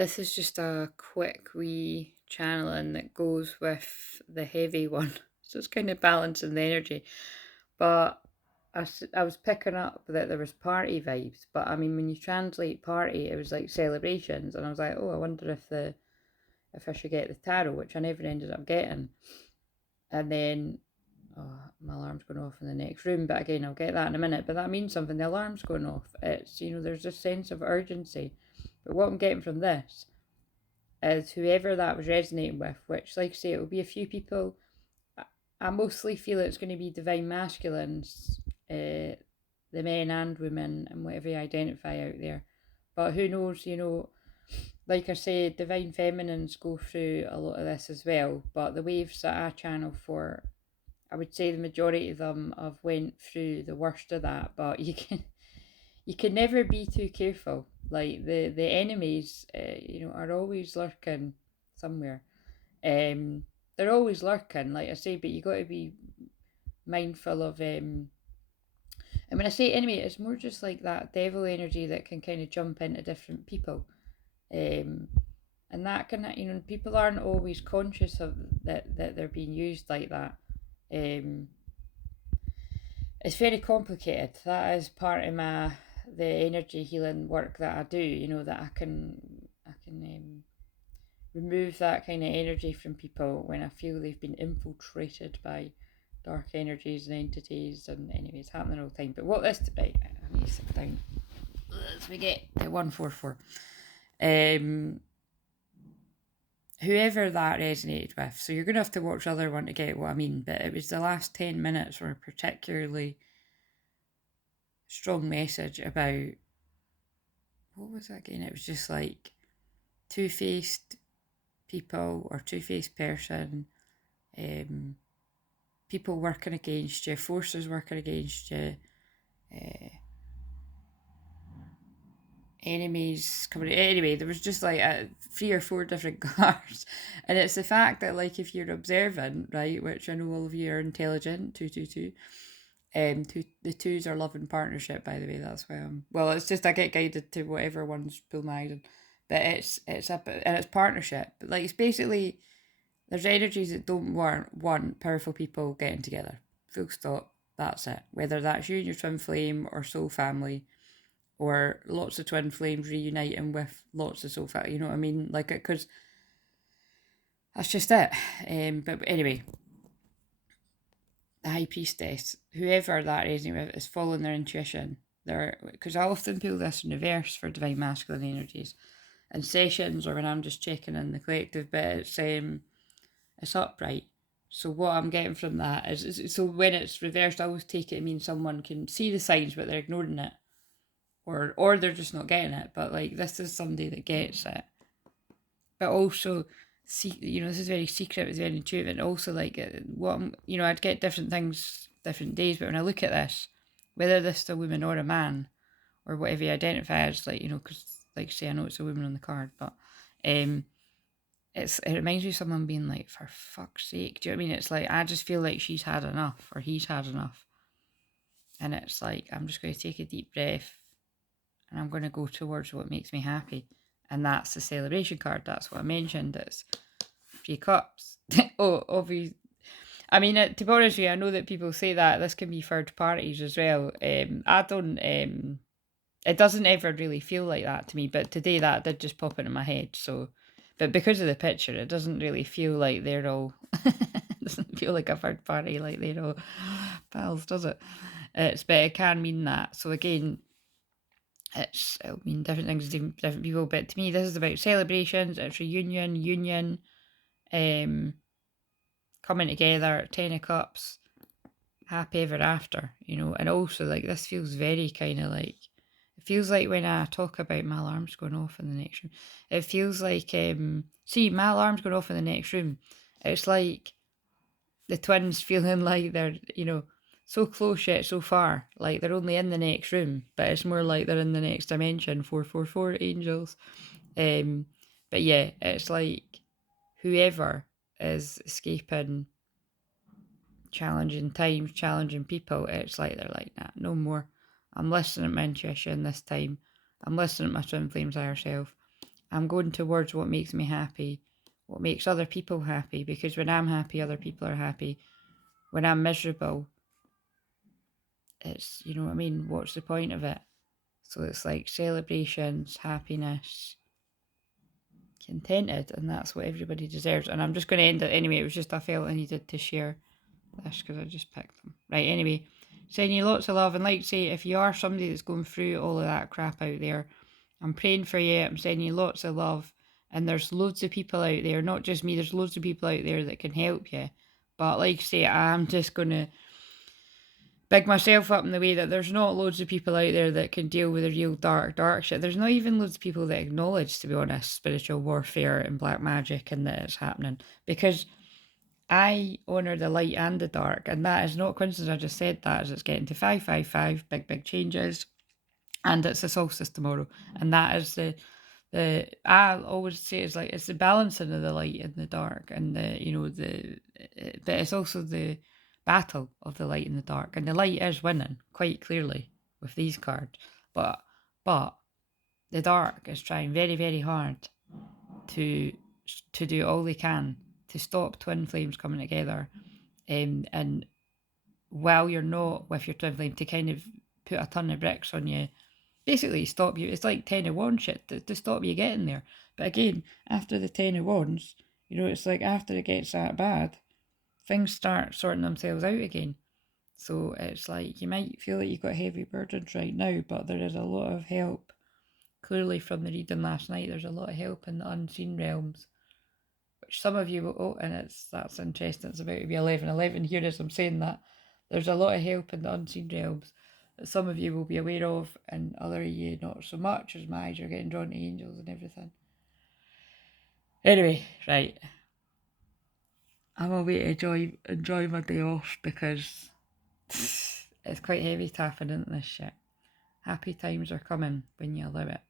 This is just a quick wee channeling that goes with the heavy one. So it's kind of balancing the energy. But I was picking up that there was party vibes. But I mean, when you translate party, it was like celebrations. And I was like, oh, I wonder if I should get the tarot, which I never ended up getting. And then, oh, my alarm's going off in the next room. But again, I'll get that in a minute. But that means something. The alarm's going off. It's, there's this sense of urgency. But what I'm getting from this is whoever that was resonating with, which, like I say, it will be a few people. I mostly feel it's going to be divine masculines, the men and women, and whatever you identify out there. But who knows, like I said, divine feminines go through a lot of this as well. But the waves that I channel for, I would say the majority of them have went through the worst of that. But you can never be too careful. Like the enemies, are always lurking somewhere. They're always lurking, like I say, but you got to be mindful of. And when I say enemy, it's more just like that devil energy that can kind of jump into different people. Um, and that can, people aren't always conscious of that they're being used like that. Um, it's very complicated. That is part of the energy healing work that I do. That I can remove that kind of energy from people when I feel they've been infiltrated by dark energies and entities. And anyway, it's happening all the time. But what this right? I need to sit down. Let's get the 144. Whoever that resonated with, so you're going to have to watch the other one to get what I mean, but it was the last 10 minutes were a particularly strong message about, what was that again? It was just like two-faced people or two-faced person, people working against you, forces working against you, enemies coming. Anyway, there was just like 3 or 4 different cards, and it's the fact that, like, if you're observant, right, which I know all of you are intelligent, 222. The twos are love and partnership, by the way. That's why it's just I get guided to whatever one's pull my eyes on. But it's partnership. But like, it's basically, there's energies that don't want powerful people getting together. Full stop. That's it. Whether that's you and your twin flame or soul family, or lots of twin flames reuniting with lots of soul family. You know what I mean? Like, because that's just it. But anyway, the high priestess, whoever that is, is following their intuition. Because I often pull this in reverse for divine masculine energies, and sessions, or when I'm just checking in the collective bit, it's upright. So what I'm getting from that is so when it's reversed, I always take it means someone can see the signs but they're ignoring it, or they're just not getting it. But like, this is somebody that gets it, but also, this is very secret, it's very intuitive, and also like, I'd get different things different days, but when I look at this, whether this is a woman or a man, or whatever you identify as, like, because, like, say, I know it's a woman on the card, but it reminds me of someone being like, for fuck's sake, do you know what I mean? It's like, I just feel like she's had enough, or he's had enough, and it's like, I'm just going to take a deep breath, and I'm going to go towards what makes me happy. And that's the celebration card. That's what I mentioned. It's 3 cups. Oh, obviously. I mean, to be honest with you, I know that people say that this can be third parties as well. I don't. It doesn't ever really feel like that to me. But today that did just pop into my head. So, but because of the picture, it doesn't really feel like they're all. It doesn't feel like a third party, like they're all pals, does it? But it can mean that. So again, it'll mean different things to different people, but to me this is about celebrations, it's reunion, union, coming together, 10 of cups, happy ever after, and also, like, this feels very kind of like, it feels like when I talk about my alarm's going off in the next room, it feels like, see, my alarm's going off in the next room, it's like the twins feeling like they're, so close yet so far. Like, they're only in the next room, but it's more like they're in the next dimension. 444 angels. But yeah, it's like whoever is escaping challenging times, challenging people, it's like they're like, nah, no more. I'm listening to my intuition this time. I'm listening to my twin flames higher self. I'm going towards what makes me happy, what makes other people happy, because when I'm happy, other people are happy. When I'm miserable, it's, you know what I mean, what's the point of it? So it's like celebrations, happiness, contented, and that's what everybody deserves. And I'm just going to end it anyway. It was just I felt I needed to share this because I just picked them. Right, anyway, sending you lots of love. And like I say, if you are somebody that's going through all of that crap out there, I'm praying for you. I'm sending you lots of love. And there's loads of people out there, not just me, there's loads of people out there that can help you. But like I say, I'm just going to big myself up in the way that there's not loads of people out there that can deal with the real dark shit. There's not even loads of people that acknowledge, to be honest, spiritual warfare and black magic and that it's happening. Because I honour the light and the dark, and that is not coincidence. I just said that as it's getting to 555, big changes, and it's the solstice tomorrow, and that is the I always say it's the balancing of the light and the dark, and but it's also the battle of the light and the dark, and the light is winning quite clearly with these cards, but the dark is trying very hard to do all they can to stop twin flames coming together, and while you're not with your twin flame, to kind of put a ton of bricks on you, basically stop you. It's like 10 of wands shit to stop you getting there. But again, after the 10 of wands, it's like after it gets that bad, things start sorting themselves out again. So it's like you might feel like you've got heavy burdens right now, but there is a lot of help. Clearly from the reading last night, there's a lot of help in the unseen realms, which some of you will, and that's interesting. It's about to be 11:11 here as I'm saying that. There's a lot of help in the unseen realms that some of you will be aware of, and other of you not so much, as my eyes are getting drawn to angels and everything. Anyway, right. I'm away to enjoy my day off because it's quite heavy tapping into this shit. Happy times are coming when you allow it.